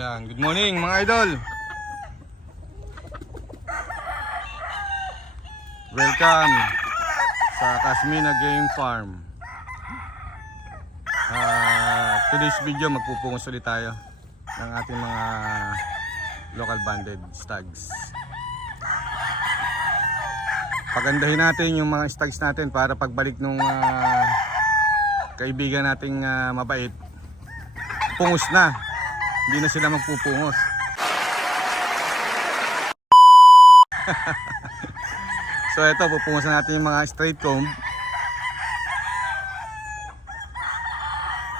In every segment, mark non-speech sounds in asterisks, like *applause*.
Good morning mga idol. Welcome sa Casmina Game Farm. Ah, today's video magpupungos ulit tayo ng ating mga local banded stags. Pagandahin natin yung mga stags natin para pagbalik nung ah, kaibigan nating ah, mabait, pungos na. Hindi na sila magpupungos. *laughs* so ito, pupungosan natin yung mga straight comb.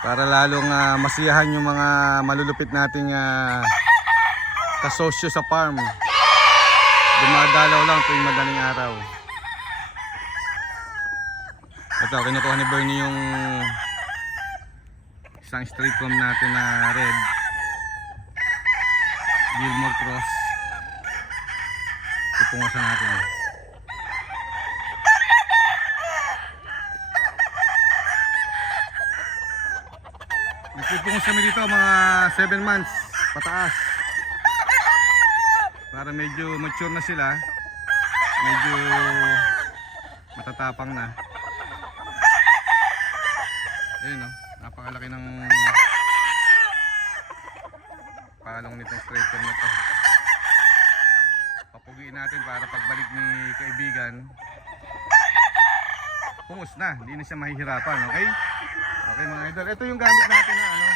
Para lalong ah, masiyahan yung mga malulupit nating ah, kasosyo sa farm. Dumadalaw lang tuwing madaling araw. Ito, kinukuha ni Bernie yung isang straight comb natin na red. Gilmore Cross. Ipungasan natin. Nagpupungos kami dito mga 7 months pataas. Para medyo mature na sila. Medyo matatapang na. Ayun no, napakalaki ng palong nitong straighter na to. Papugiin natin para pagbalik ni kaibigan. Pungos na, hindi na siya mahihirapan, okay? Okay mga idol, ito yung gamit natin na ano.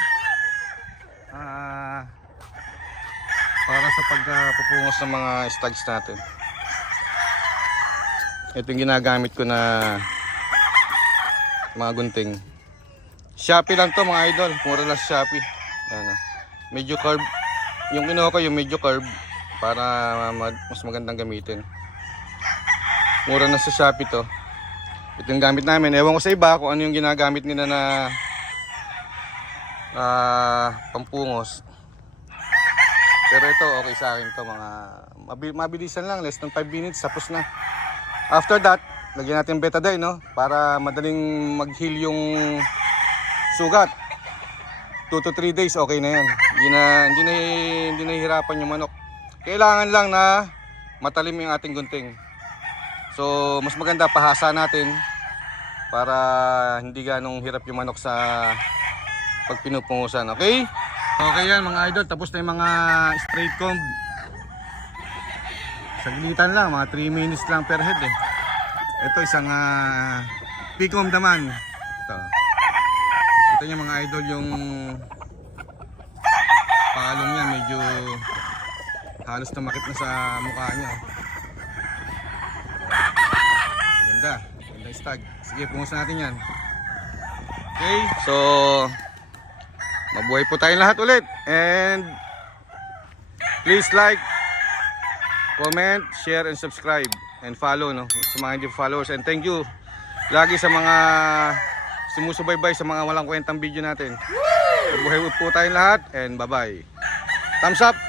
Ah para sa pagpupungos ng mga stags natin. Ito yung ginagamit ko na mga gunting. Shopee lang to mga idol, mura lang Shopee. Ayan o. Medyo curve. Yung kinuha ko yung medyo curve para ma- mas magandang gamitin. Mura na sa Shopee to. Ito yung gamit namin. Ewan ko sa iba kung ano yung ginagamit nila na ah, pampungos. Pero ito okay sa akin to mga mabi- mabilisan lang, less than 5 minutes tapos na. After that, lagyan natin betadine no para madaling mag-heal yung sugat. 2 to 3 days okay na 'yan. Hindi na hindi na hindi nahihirapan yung manok. Kailangan lang na matalim yung ating gunting. So, mas maganda pahasa natin para hindi ganong hirap yung manok sa pag pinupungusan, okay? Okay yan mga idol, tapos na yung mga straight comb. Saglitan lang, mga 3 minutes lang per head eh. Ito isang uh, picom naman. Ito. Ito niya mga idol yung palong niya medyo halos tumakit na sa mukha niya. Ganda, ganda yung stag. Sige, pungusan natin yan. Okay, so mabuhay po tayong lahat ulit. And please like, comment, share, and subscribe. And follow, no? Sa mga hindi followers. And thank you lagi sa mga sumusubaybay sa mga walang kwentang video natin. Mabuhay po tayong lahat. And bye-bye. Thumbs up!